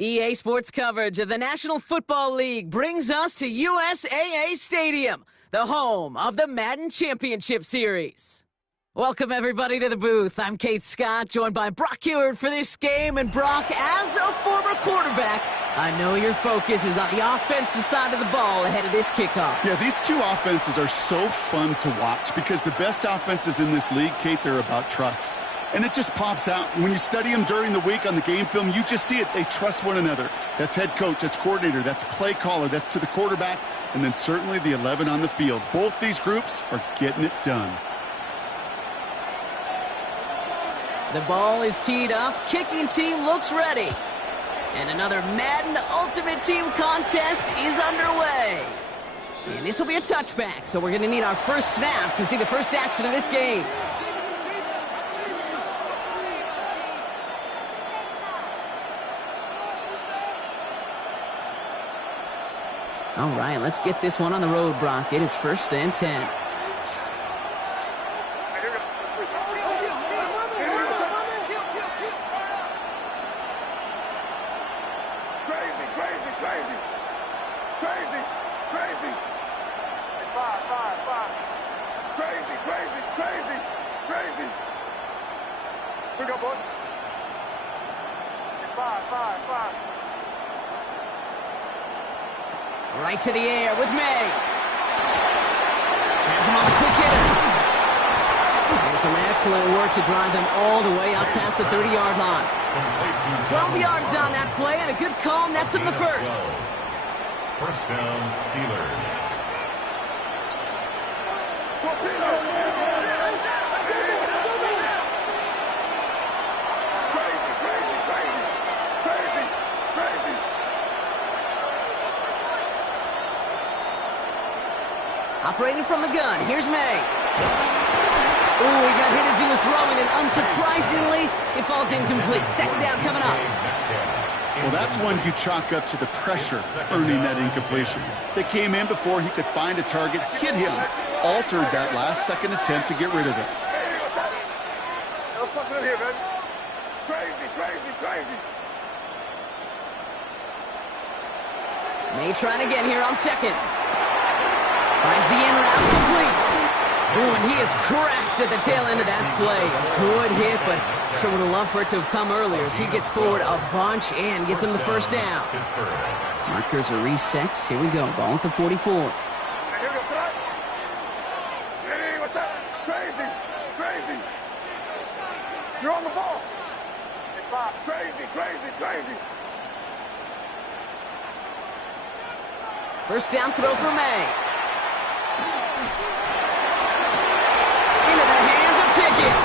EA Sports coverage of the National Football League brings us to USAA Stadium, the home of the Madden Championship Series. Welcome, everybody, to the booth. I'm Kate Scott, joined by Brock Heward for this game. And Brock, as a former quarterback, I know your focus is on the offensive side of the ball ahead of this kickoff. Yeah, these two offenses are so fun to watch because the best offenses in this league, Kate, they're about trust. And it just pops out. When you study them during the week on the game film, you just see it. They trust one another. That's head coach, that's coordinator, that's play caller, that's to the quarterback, and then certainly the 11 on the field. Both these groups are getting it done. The ball is teed up. Kicking team looks ready. And another Madden Ultimate Team contest is underway. And this will be a touchback, so we're going to need our first snap to see the first action of this game. All right, let's get this one on the road, Brock. It is 1st and 10. Right to the air with May. Has him on the quick hitter. And some excellent work to drive them all the way up past the 30-yard line. 12 yards on that play, and a good call nets him the first. First down, Steelers. Operating from the gun, here's May. Ooh, he got hit as he was throwing, and unsurprisingly, it falls incomplete. Second down coming up. Well, that's one you chalk up to the pressure earning that incompletion. They came in before he could find a target, hit him, altered that last-second attempt to get rid of it. May trying again here on second. Finds the in route complete. Ooh, and he is cracked at the tail end of that play. A good hit, but sure would have loved for it to have come earlier as he gets forward a bunch and gets him the first down. Markers are reset. Here we go. Ball at the 44. Crazy. You're on the ball. Crazy. First down throw for May. Into the hands of Pickett.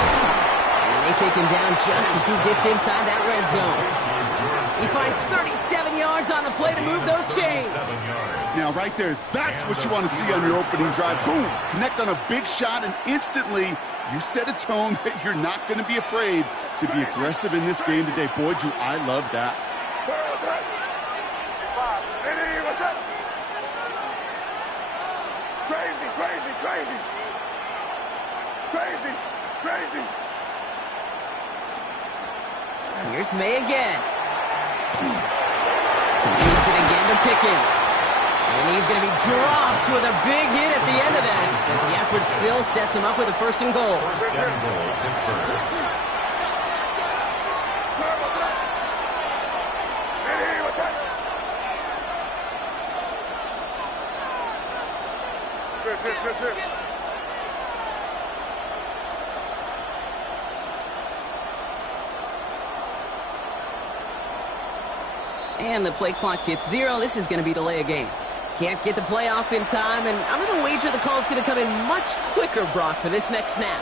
And they take him down just as he gets inside that red zone. He finds 37 yards on the play to move those chains. Now, right there, that's what you want to see on your opening drive. Boom! Connect on a big shot, and instantly you set a tone that you're not going to be afraid to be aggressive in this game today. Boy, do I love that. Crazy. Here's May again. Leads it again to Pickens. And he's going to be dropped with a big hit at the end of that. But the effort still sets him up with a 1st and goal. And the play clock hits 0. This is going to be delay a game. Can't get the play off in time, and I'm going to wager the call is going to come in much quicker, Brock, for this next snap.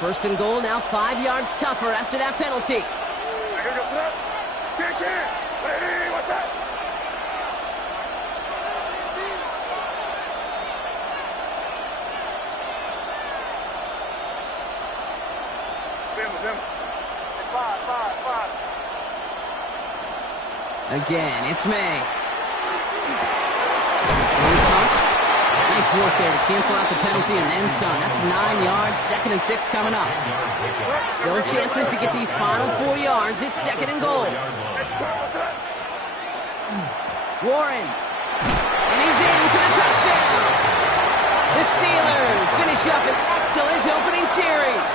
1st and goal, now 5 yards tougher after that penalty. Again, it's May. Nice work there to cancel out the penalty and then some. That's 9 yards. 2nd and 6 coming up. Still chances to get these final 4 yards. It's 2nd and goal. Warren. And he's in for the touchdown. The Steelers finish up an excellent opening series.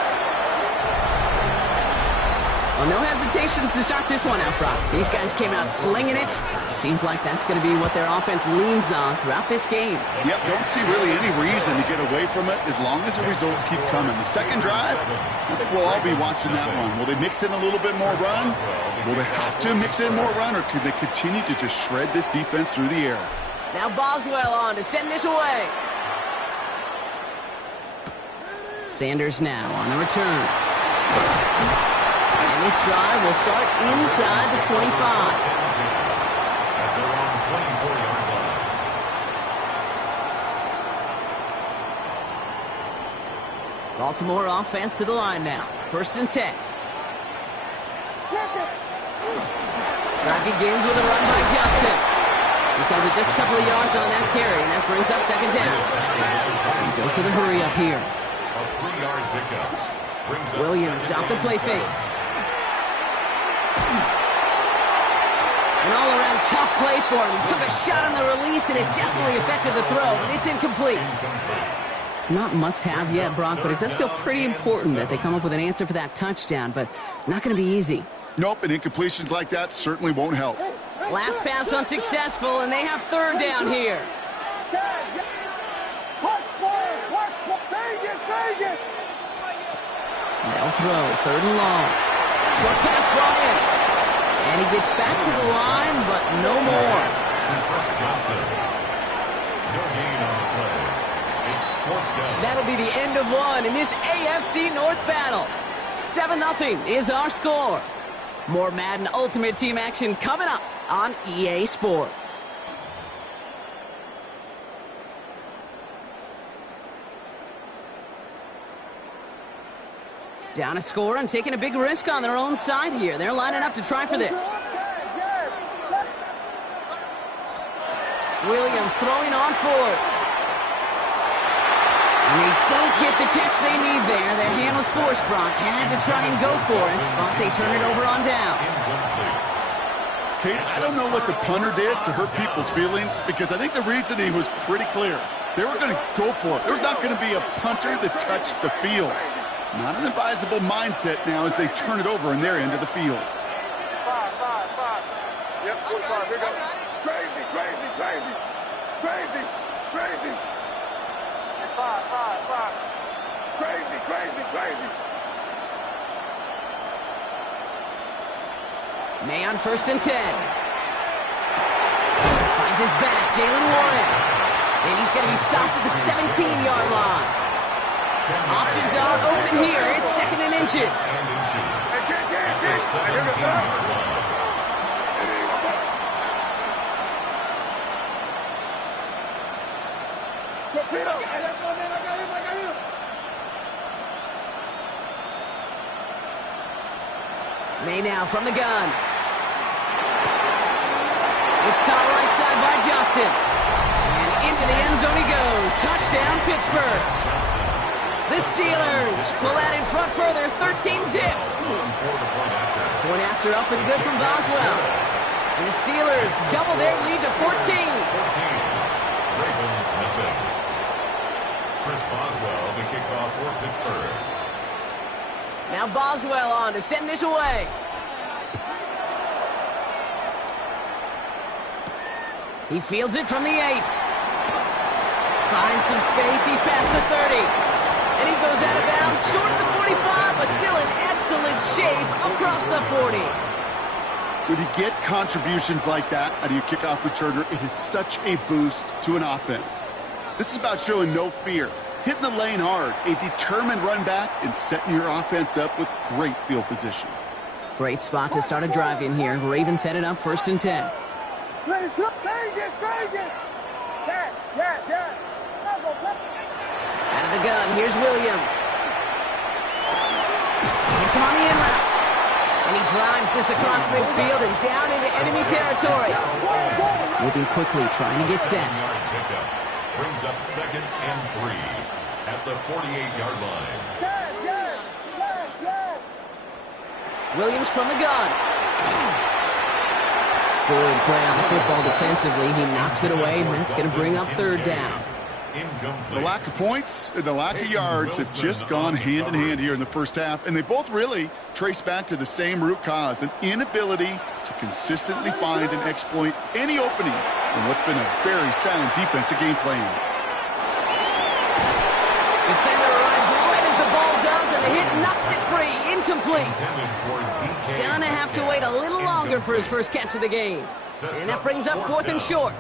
Well, no hesitations to start this one out, Brock. These guys came out slinging it. Seems like that's going to be what their offense leans on throughout this game. Yep, don't see really any reason to get away from it as long as the results keep coming. The second drive, I think we'll all be watching that one. Will they mix in a little bit more run? Will they have to mix in more run, or could they continue to just shred this defense through the air? Now Boswell on to send this away. Sanders now on the return. And this drive will start inside the 25. Baltimore offense to the line now. 1st and 10. Drive begins with a run by Johnson. He's held it just a couple of yards on that carry, and that brings up 2nd down. He goes to the hurry up here. A 3-yard pickup. Williams off the play fake. An all-around tough play for him. He took a shot on the release, and it definitely affected the throw, but it's incomplete. Not must-have yet, Brock, but it does feel pretty important that they come up with an answer for that touchdown, but not going to be easy. Nope, and incompletions like that certainly won't help. Last pass unsuccessful, and they have 3rd down here. They'll throw 3rd and long. Short pass brought in. And he gets back to the line, but no more. Johnson. No gain on the play. It's 4th down. That'll be the end of one in this AFC North battle. 7-0 is our score. More Madden Ultimate Team action coming up on EA Sports. Down a score and taking a big risk on their own side here. They're lining up to try for this. Williams throwing on 4th. And they don't get the catch they need there. Their hand was forced, Brock. Had to try and go for it, but they turn it over on downs. Kate, I don't know what the punter did to hurt people's feelings, because I think the reasoning was pretty clear. They were going to go for it. There's not going to be a punter that touched the field. Not an advisable mindset now as they turn it over in their end of the field. 5. Yep, 45. Here we go. Crazy. 5. Crazy. May on 1st and 10. Finds his back, Jalen Warren. And he's going to be stopped at the 17-yard line. Options are open here. It's 2nd and inches. May now from the gun. It's caught right side by Johnson. And into the end zone he goes. Touchdown, Pittsburgh. The Steelers pull out in front further, 13-zip. Point after up and good from Boswell. And the Steelers double their lead to 14. Chris Boswell, the kickoff for Pittsburgh. Now Boswell on to send this away. He fields it from the 8. Finds some space. He's past the 30. And he goes out of bounds, short of the 45, but still in excellent shape across the 40. When you get contributions like that out of your kickoff returner, it is such a boost to an offense. This is about showing no fear, hitting the lane hard, a determined run back, and setting your offense up with great field position. Great spot to start a drive in here. Ravens set it up 1st and 10. Out of the gun, here's Williams. It's on the in route. And he drives this across midfield and down into enemy territory. Moving quickly, trying to get set. Brings up 2nd and 3 at the 48-yard line. Williams from the gun. Good play on the football defensively. He knocks it away, and that's going to bring up third down. The lack of points and the lack of yards have just gone hand in hand here in the first half, and they both really trace back to the same root cause, an inability to consistently find and exploit any opening in what's been a very sound defensive game plan. Defender arrives right as the ball does, and the hit knocks it free. Incomplete. Gonna have to wait a little longer for his first catch of the game. And that brings up fourth and short.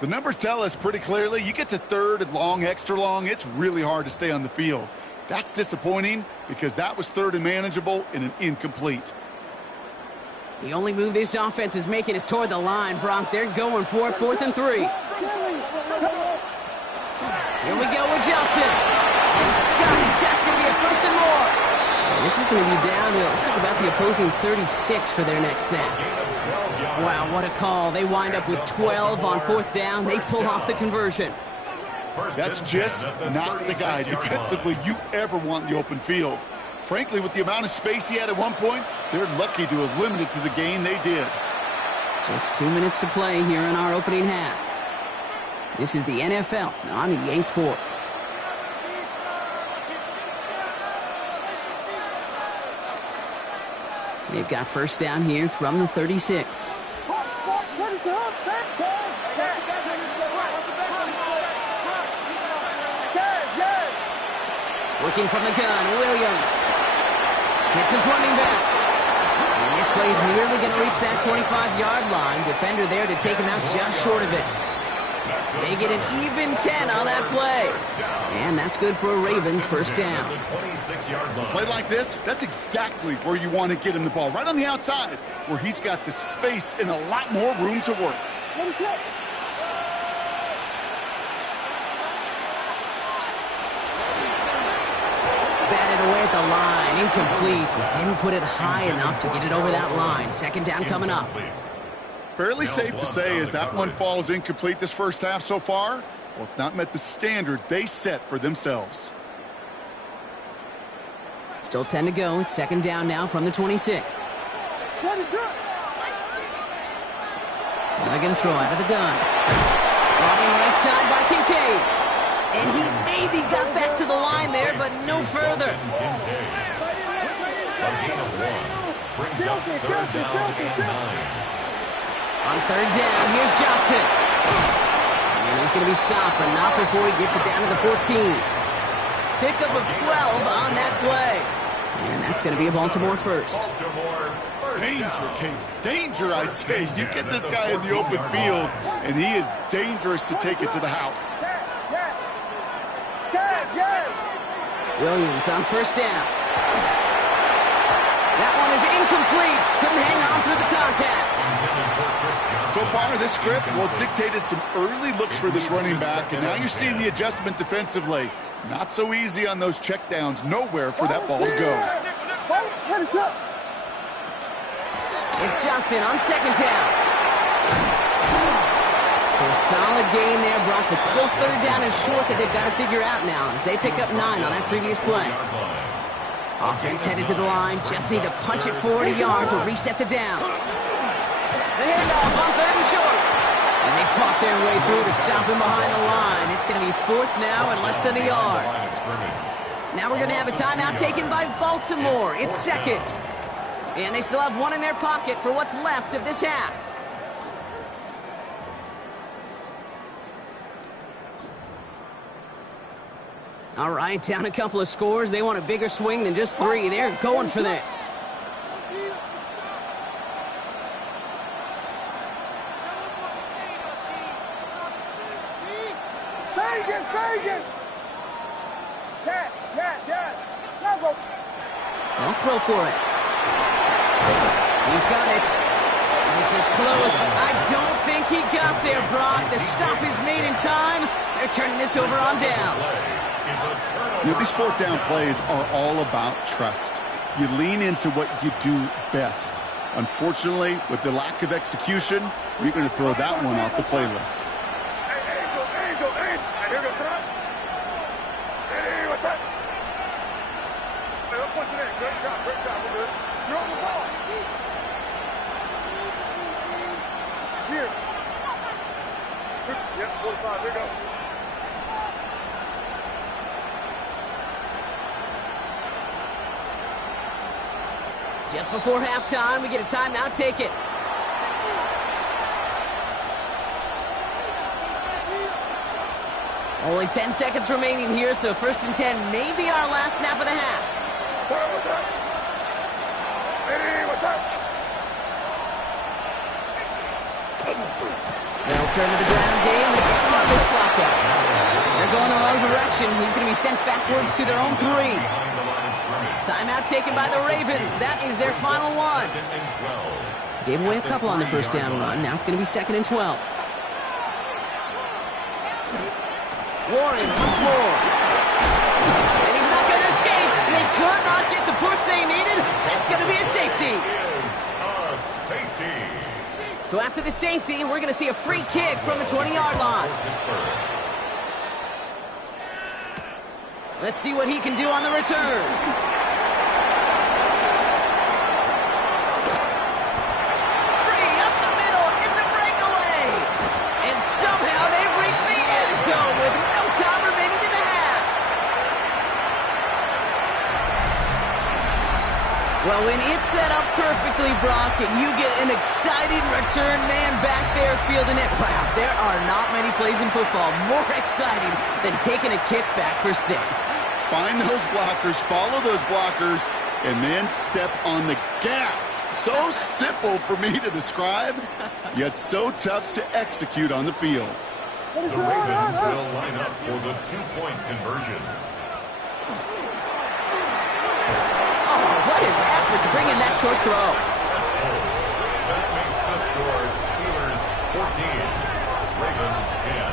The numbers tell us pretty clearly, you get to third and long, extra long, it's really hard to stay on the field. That's disappointing because that was third and manageable and an incomplete. The only move this offense is making is toward the line, Bronk. They're going for it, fourth and 3. Here we go with Johnson. He's got it. That's going to be a first and more. And this is going to be down to, looks like about the opposing 36 for their next snap. Wow, what a call. They wind up with 12 on fourth down. They pull off the conversion. That's just not the guy defensively you ever want in the open field. Frankly, with the amount of space he had at one point, they're lucky to have limited to the gain they did. Just 2 minutes to play here in our opening half. This is the NFL on EA Sports. They've got first down here from the 36. Working from the gun, Williams hits his running back. And this play is nearly going to reach that 25-yard line. Defender there to take him out just short of it. They get an even 10 on that play. And that's good for a Ravens first down. A play like this, that's exactly where you want to get him the ball. Right on the outside, where he's got the space and a lot more room to work. Batted away at the line, incomplete. Didn't put it high enough to get it over that line. Second down coming up. Fairly safe to say as that one falls incomplete this first half so far, well, it's not met the standard they set for themselves. Still 10 to go. It's second down now from the 26. They're going to throw out of the gun. Running right side by Kincaid. And he maybe got back to the line there, but no further. On third down, here's Johnson. And he's going to be stopped, but not before he gets it down to the 14. Pickup of 12 on that play. And that's going to be a Baltimore first. Danger, Kate. Danger, I say. You get this guy in the open field, and he is dangerous to take it to the house. Williams on first down. That one is incomplete. Couldn't hang on through the contact. So far, this script, well, it's dictated some early looks for this running back, and now you're seeing the adjustment defensively. Not so easy on those checkdowns. Nowhere for that ball to go. It's Johnson on second down. So a solid gain there, Brock, but still third down and short that they've got to figure out now as they pick up 9 on that previous play. Offense headed to the line. Just need to punch it forward a yard to reset the downs. The handoff on third and short. And they fought their way through to stop him behind the line. It's going to be fourth now and less than a yard. Now we're going to have a timeout taken by Baltimore. It's second. And they still have one in their pocket for what's left of this half. All right, down a couple of scores. They want a bigger swing than just 3. They're going for this. I'll throw for it. He's got it. And this is close. I don't think he got there, Brock. The stop is made in time. They're turning this over on downs. You know, these fourth down plays are all about trust. You lean into what you do best. Unfortunately, with the lack of execution, you're going to throw that one off the playlist. here. Yep, 45. Here we go. Just before halftime, we get a timeout. Take it. Only 10 seconds remaining here, so 1st and 10 may be our last snap of the half. What's up? Hey, what's up? They'll turn to the ground game and just run this clock out. They're going the wrong direction. He's going to be sent backwards to their own 3. Timeout taken by the Ravens. That is their final one. Gave away a couple on the first down run. Now it's going to be 2nd and 12. Warren once more. And he's not going to escape. They could not get the push they needed. That's going to be a safety. So after the safety, we're going to see a free kick from the 20-yard line. Let's see what he can do on the return. Free up the middle. It's a breakaway. And somehow they've reached the end zone with no time remaining in the half. Well, when it's set up perfectly, Brock, and you get an exciting return man back there fielding it, wow, there are not many plays in football more exciting than taking a kick back for 6. Find those blockers, follow those blockers, and then step on the gas. So simple for me to describe, yet so tough to execute on the field. The Ravens will line up for the 2-point conversion. Oh, what an effort to bring in that short throw. That makes the score Steelers 14, Ravens 10.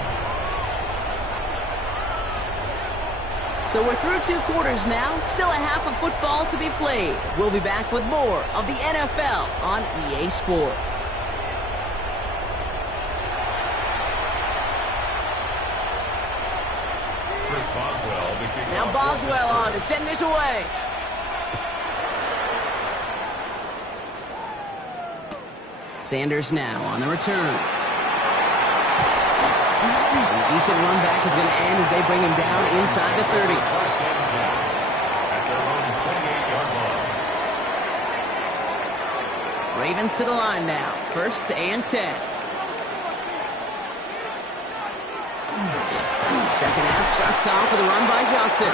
So we're through 2 quarters now, still a half of football to be played. We'll be back with more of the NFL on EA Sports. Chris Boswell, the kickoff. Now Boswell on to send this away. Sanders now on the return. A decent run back is going to end as they bring him down inside the 30. At their own 28-yard line. Ravens to the line now. 1st and 10. Second half starts off with a run by Johnson.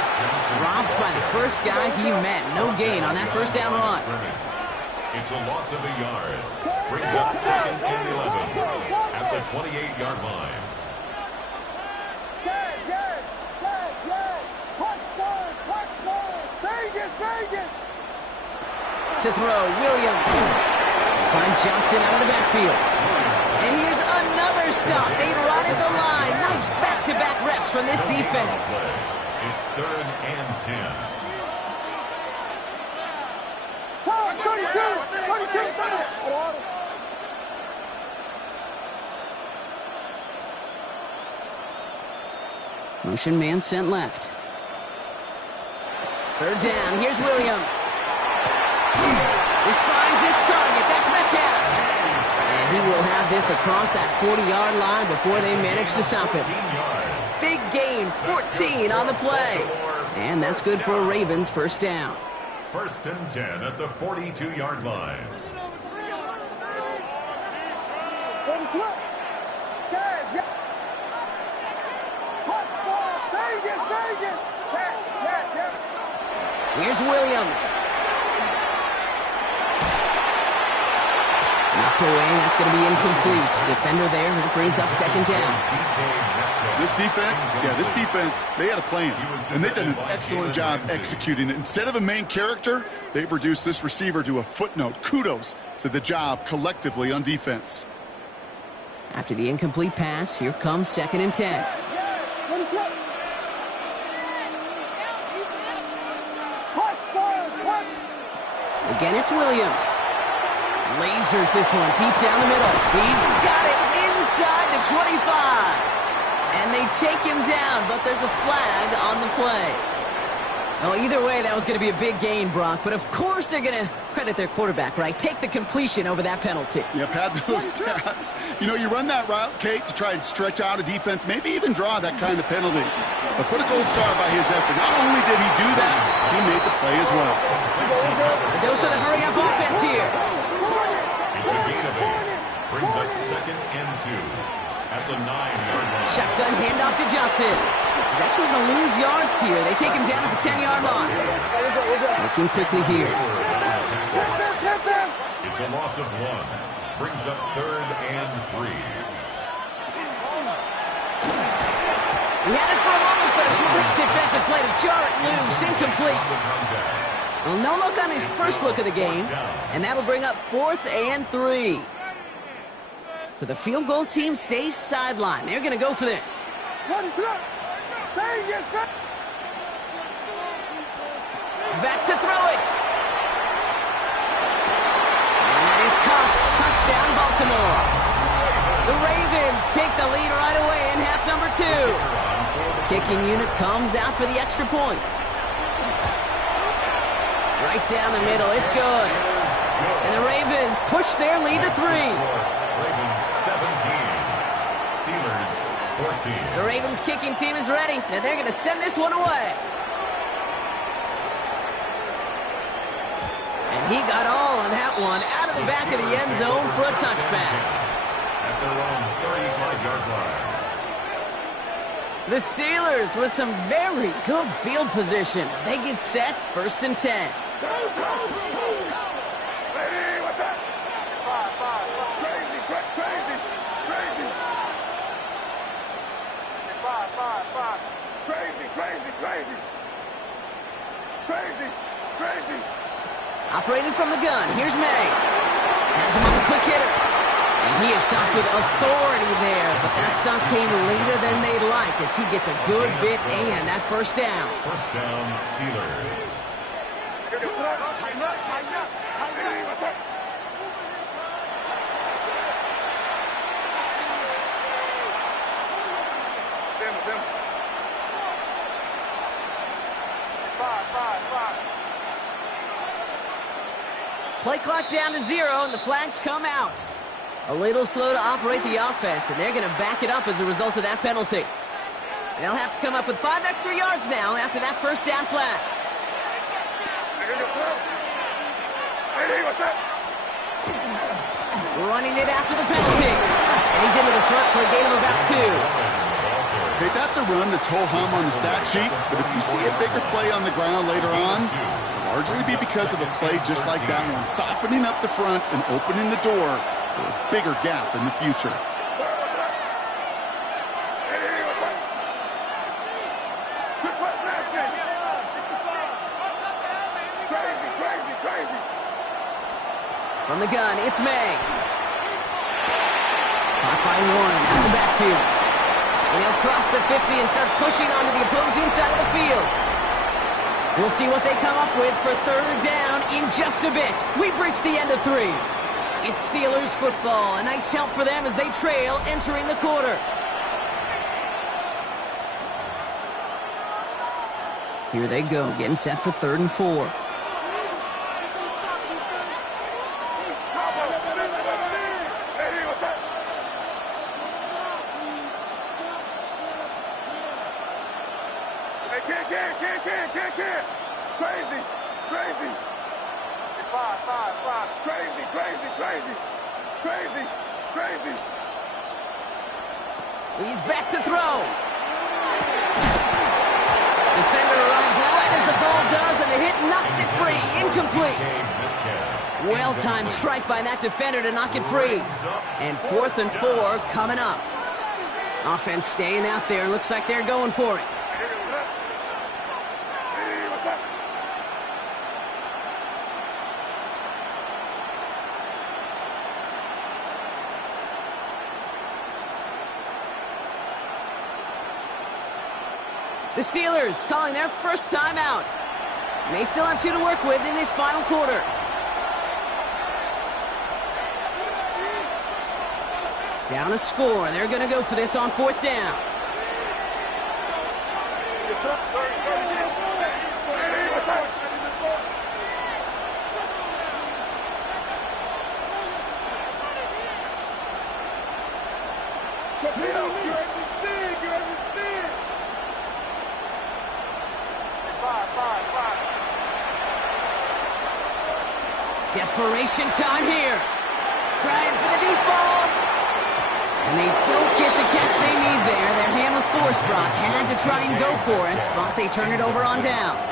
Dropped by the first guy he met. No gain on that first down run. It's a loss of a yard. Brings up 2nd and 11 at the 28-yard line. To throw, Williams. Finds Johnson out of the backfield. And here's another stop made right at the line. Nice back-to-back reps from this defense. It's 3rd and 10. 32. Motion man sent left. 3rd down. Here's Williams. This finds its target. That's Metcalf. And he will have this across that 40-yard line before they manage to stop him. Big gain, 14 on the play. And that's good for a Ravens 1st down. 1st and 10 at the 42-yard line. Here's Williams. Knocked away, that's going to be incomplete. Defender there, that brings up 2nd down. This defense, they had a plan, and they've done an excellent job executing it. Instead of a main character, they've reduced this receiver to a footnote. Kudos to the job collectively on defense. After the incomplete pass, here comes 2nd and 10. Again, it's Williams. Lasers this one deep down the middle. He's got it inside the 25. And they take him down, but there's a flag on the play. Well, either way, that was going to be a big gain, Brock. But of course they're going to credit their quarterback, right? Take the completion over that penalty. Yep, had those stats. You know, you run that route, Kate, to try and stretch out a defense, maybe even draw that kind of penalty. But put a gold star by his effort. Not only did he do that, he made the play as well. A dose of the hurry-up offense here. It's a gain of 8. Brings up 2nd and 2 at the 9-yard line. Shotgun handoff to Johnson. He's actually going to lose yards here. They take him down at the 10-yard line. Looking quickly here. It's a loss of 1. Brings up 3rd and 3. He had it for a moment, but a complete defensive play to jar it loose. Incomplete. Well, no look on his first look of the game, and that'll bring up 4th and 3. So the field goal team stays sidelined. They're going to go for this. Back to throw it. And that is Cox. Touchdown, Baltimore. The Ravens take the lead right away in half number 2. Kicking unit comes out for the extra point. Right down the middle. It's good. And the Ravens push their lead to 3. Ravens 17. Steelers 14. The Ravens kicking team is ready, and they're going to send this one away. And he got all of that one out of the back of the end zone for a touchback. At their own 35-yard line. The Steelers with some very good field position as they get set, 1st and 10. Lady, what's up? Crazy, crazy, crazy. 5. Crazy, crazy, crazy. Crazy, crazy. Operating from the gun, here's May. Has him on the quick hitter. And he is stopped with authority there, but that stop came later than they'd like as he gets a good bit and that 1st down. 1st down, Steelers. Lady, what's up? Them. 5. Play clock down to 0, and the flags come out. A little slow to operate the offense, and they're going to back it up as a result of that penalty. They'll have to come up with 5 extra yards now after that 1st down flag. Lady, what's up? Running it after the penalty. And he's into the front for a gain of about 2. Okay, that's a run that's ho-hum on the stat sheet, but if you see a bigger play on the ground later on, it'll largely be because of a play just like that one, softening up the front and opening the door for a bigger gap in the future. From the gun, it's May. Caught by 1 out of the backfield. And he'll cross the 50 and start pushing onto the opposing side of the field. We'll see what they come up with for 3rd down in just a bit. We've reached the end of 3. It's Steelers football. A nice help for them as they trail entering the quarter. Here they go, getting set for 3rd and 4. Can't. Crazy. 5. Crazy. He's back to throw. Defender arrives right as the ball does, and the hit knocks it free. Incomplete. Well-timed strike by that defender to knock it free. And 4th and 4 coming up. Offense staying out there. Looks like they're going for it. The Steelers calling their first time out. They still have 2 to work with in this final quarter. Down a score. They're going to go for this on 4th down. Desperation time here. Trying for the deep ball. And they don't get the catch they need there. Their hand was forced, Brock. Had to try and go for it, but they turn it over on downs.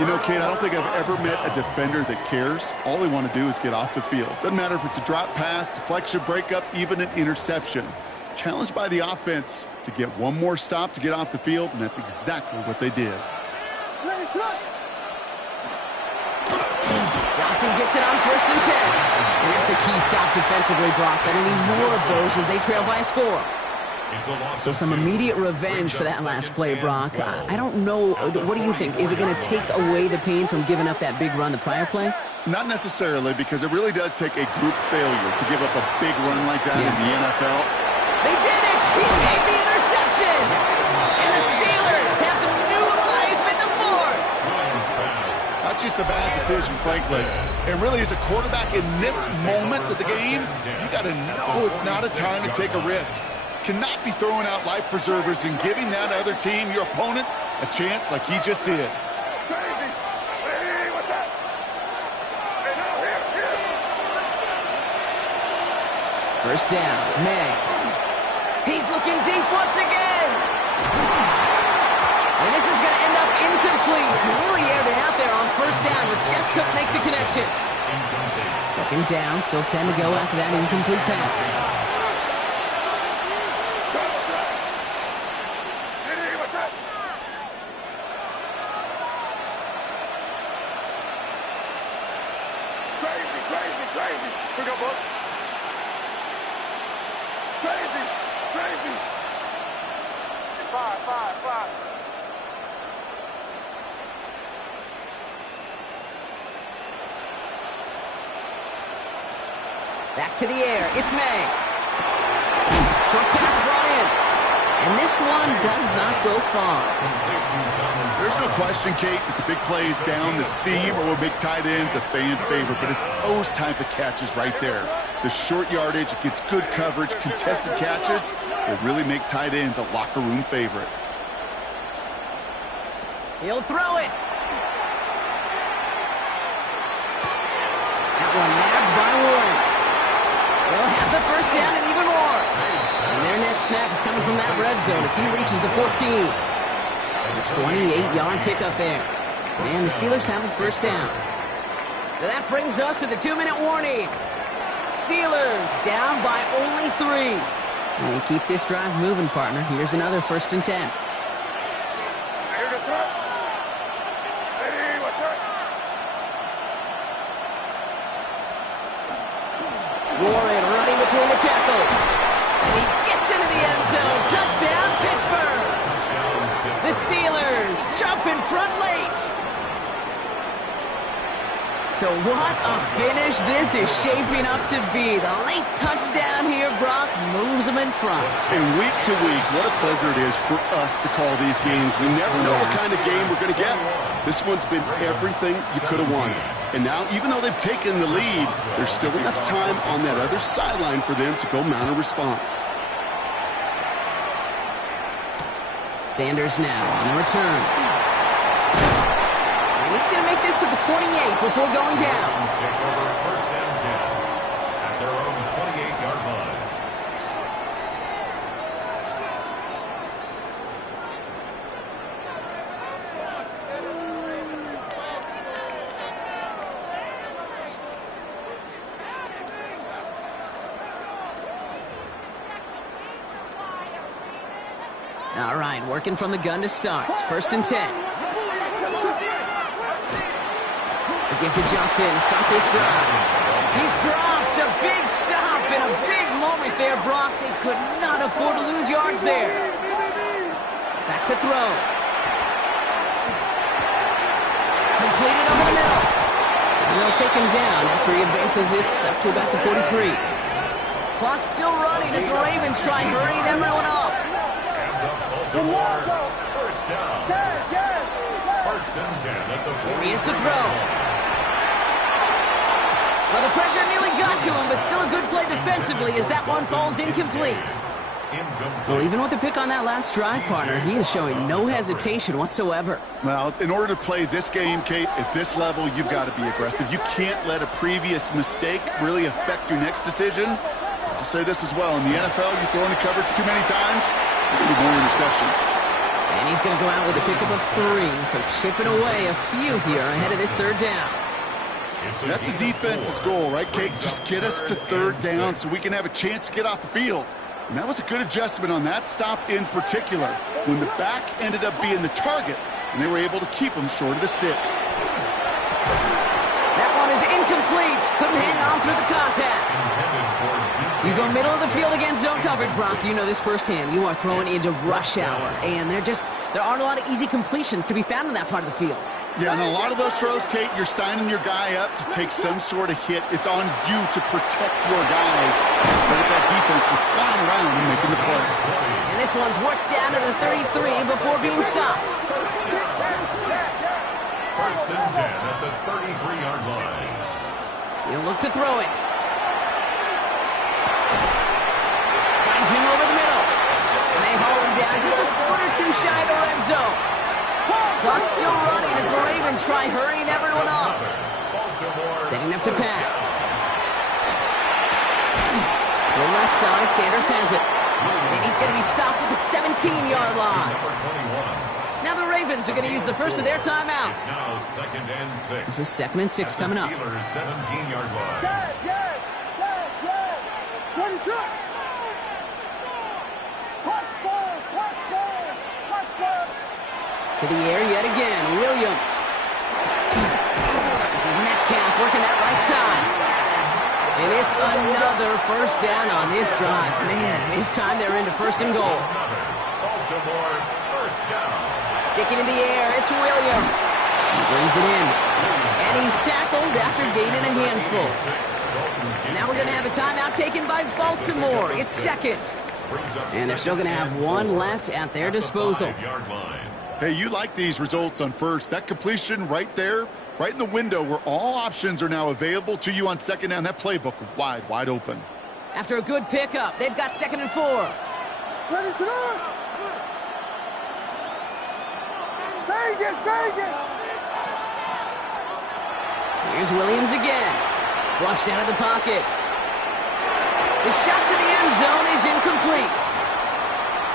You know, Kate, I don't think I've ever met a defender that cares. All they want to do is get off the field. Doesn't matter if it's a drop pass, deflection, breakup, even an interception. Challenged by the offense to get one more stop to get off the field, and that's exactly what they did. Johnson gets it on 1st and 10. And that's a key stop defensively, Brock. But any more of those as they trail by a score. So some immediate revenge for that last play, Brock. I don't know. What do you think? Is it going to take away the pain from giving up that big run the prior play? Not necessarily, because it really does take a group failure to give up a big run like that in the NFL. They did it! He made the interception! And the Steelers have some new life in the fourth! Not just a bad decision, frankly. It really is a quarterback in this moment of the game. You got to know it's not a time to take a risk. Cannot be throwing out life preservers and giving that other team, your opponent, a chance like he just did. Crazy. Hey, what's that? Hey, now, here. First down, May. He's looking deep once again. And this is going to end up incomplete. Really aired it out there on first down, but just couldn't make the connection. Second down, still 10 to go after that incomplete pass. Hey, what's that? Crazy. Pick up, bud. Crazy. Five. Back to the air. It's May. Short pass brought in. And this one does not go far. There's no question, Kate, that the big plays down the seam or big tight ends a fan favorite, but it's those type of catches right there. The short yardage, it gets good coverage, contested catches that really make tight ends a locker room favorite. He'll throw it. That one nabbed by Warren. They'll have the first down and even more. And their next snap is coming from that red zone as he reaches the 14. A 28-yard pickup there. And the Steelers have a first down. So that brings us to the 2-minute warning. Steelers down by only 3. And they keep this drive moving, partner. Here's another 1st and 10. Here goes Mutt. Hey, what's that? Warren running between the tackles. And he gets into the end zone. Touchdown, Pittsburgh. The Steelers jump in front late. So what a finish this is shaping up to be. The late touchdown here, Brock, moves them in front. And week to week, what a pleasure it is for us to call these games. We never know what kind of game we're going to get. This one's been everything you could have wanted. And now, even though they've taken the lead, there's still enough time on that other sideline for them to go mount a response. Sanders now on the return. And he's going to make this to the 28 before going down. Take over first and 10 at their own 28-yard line. All right, working from the gun to start. 1st and 10. Again to Johnson to start this drive. He's dropped a big stop in a big moment there, Brock. They could not afford to lose yards there. Back to throw. Completed over the middle. And they'll take him down after he advances this up to about the 43. Clock's still running as the Ravens try hurrying everyone up. First down. First and 10 at the 40. Here he is to throw. Well, the pressure nearly got to him, but still a good play defensively as that one falls incomplete. Well, even with the pick on that last drive, partner, he is showing no hesitation whatsoever. Well, in order to play this game, Kate, at this level, you've got to be aggressive. You can't let a previous mistake really affect your next decision. I'll say this as well. In the NFL, you throw into coverage too many times, there'll be more interceptions. And he's going to go out with a pickup of 3, so chipping away a few here ahead of this third down. That's a defense's goal, right, Kate? Just get us to third down so we can have a chance to get off the field. And that was a good adjustment on that stop in particular, when the back ended up being the target, and they were able to keep him short of the sticks. That one is incomplete. Couldn't hang on through the contact. You go middle of the field against zone coverage, Brock. You know this firsthand. You are throwing into rush hour, and there aren't a lot of easy completions to be found in that part of the field. Yeah, and a lot of those throws, Kate, you're signing your guy up to take some sort of hit. It's on you to protect your guys. But with that defense, we're flying around and making the play. And this one's worked down to the 33 before being stopped. First and 10 at the 33-yard line. He'll look to throw it. Finds him over the middle. And they haul him down just a foot or two shy of the red zone. Clock's still running as the Ravens try hurrying everyone up. Setting up to pass. To the left side, Sanders has it. And he's going to be stopped at the 17-yard line. Now the Ravens are going to use the first of their timeouts. Now second and 6. This is 2nd and 6 coming up. Steelers 17-yard line. Ready, set. Touchdown. To the air yet again, Williams. This is Metcalf working that right side. And it's another first down on this drive. Man, this time they're into 1st and goal. Baltimore first down. Sticking in the air, it's Williams. He brings it in. And he's tackled after gaining a handful. Now we're going to have a timeout taken by Baltimore. It's 2nd. And they're still going to have one left at their disposal. Hey, you like these results on first. That completion right there, right in the window where all options are now available to you on 2nd down. That playbook wide open. After a good pickup, they've got 2nd and 4. Ready, set. Vegas. Here's Williams again. Flushed out of the pocket. The shot to the end zone is incomplete.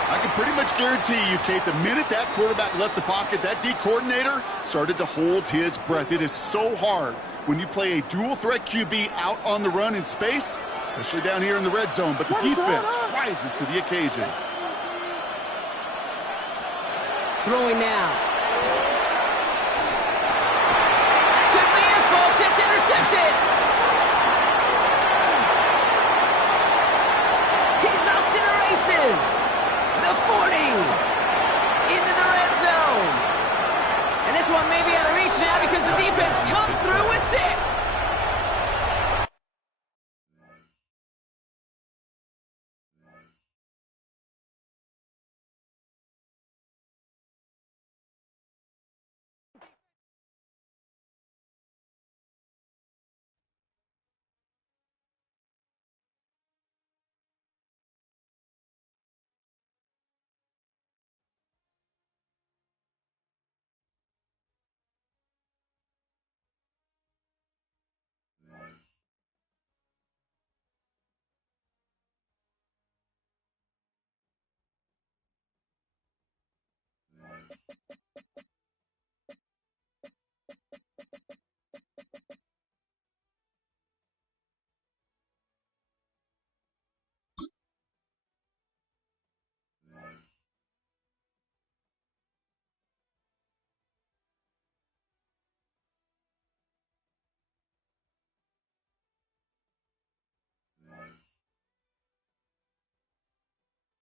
I can pretty much guarantee you, Kate, the minute that quarterback left the pocket, that D coordinator started to hold his breath. It is so hard when you play a dual-threat QB out on the run in space, especially down here in the red zone, but the defense rises to the occasion. Throwing now. Could be it, folks. It's intercepted. He's off to the races. The 40. Into the red zone. And this one may be out of reach now because the defense comes